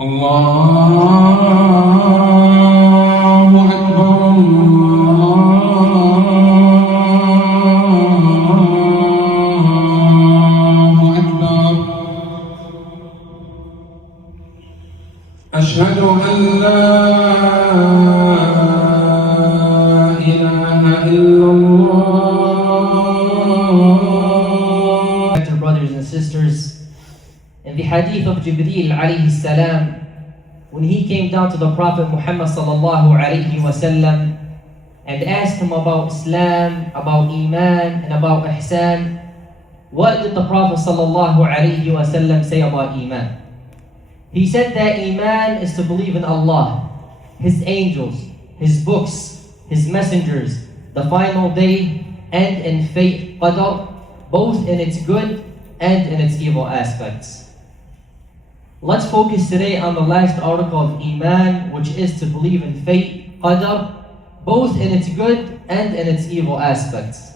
الله أكبر الله أكبر أشهد أن لا إله إلا الله. Brothers and sisters, in the hadith of Jibreel alayhi salam, when he came down to the Prophet Muhammad sallallahu alayhi wasallam and asked him about Islam, about Iman, and about Ihsan, what did the Prophet sallallahu alayhi wasallam say about Iman? He said that Iman is to believe in Allah, His angels, His books, His messengers, the final day, and in fate, qadar, both in its good and in its evil aspects. Let's focus today on the last article of Iman, which is to believe in fate, qadar, both in its good and in its evil aspects.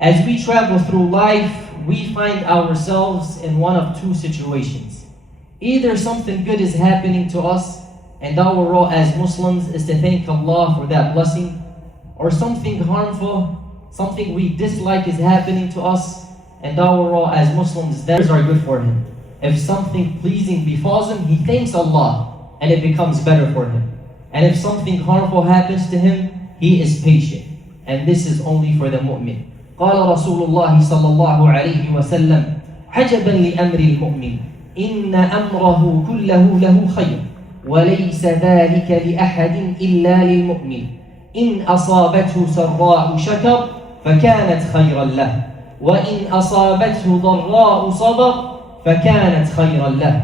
As we travel through life, we find ourselves in one of two situations. Either something good is happening to us, and our role as Muslims is to thank Allah for that blessing, or something harmful, something we dislike is happening to us, and our role as Muslims, that are good for him. If something pleasing befalls him, he thanks Allah, and it becomes better for him. And if something harmful happens to him, he is patient. And this is only for the mu'min. قال رسول الله صلى الله عليه وسلم عجبا لأمر المؤمن إن أمره كله له خير وليس ذلك لأحد إلا للمؤمن إن أصابته سراء شكر فكانت خيرا له وإن أصابته ضراء صبر فكانت خيرا له.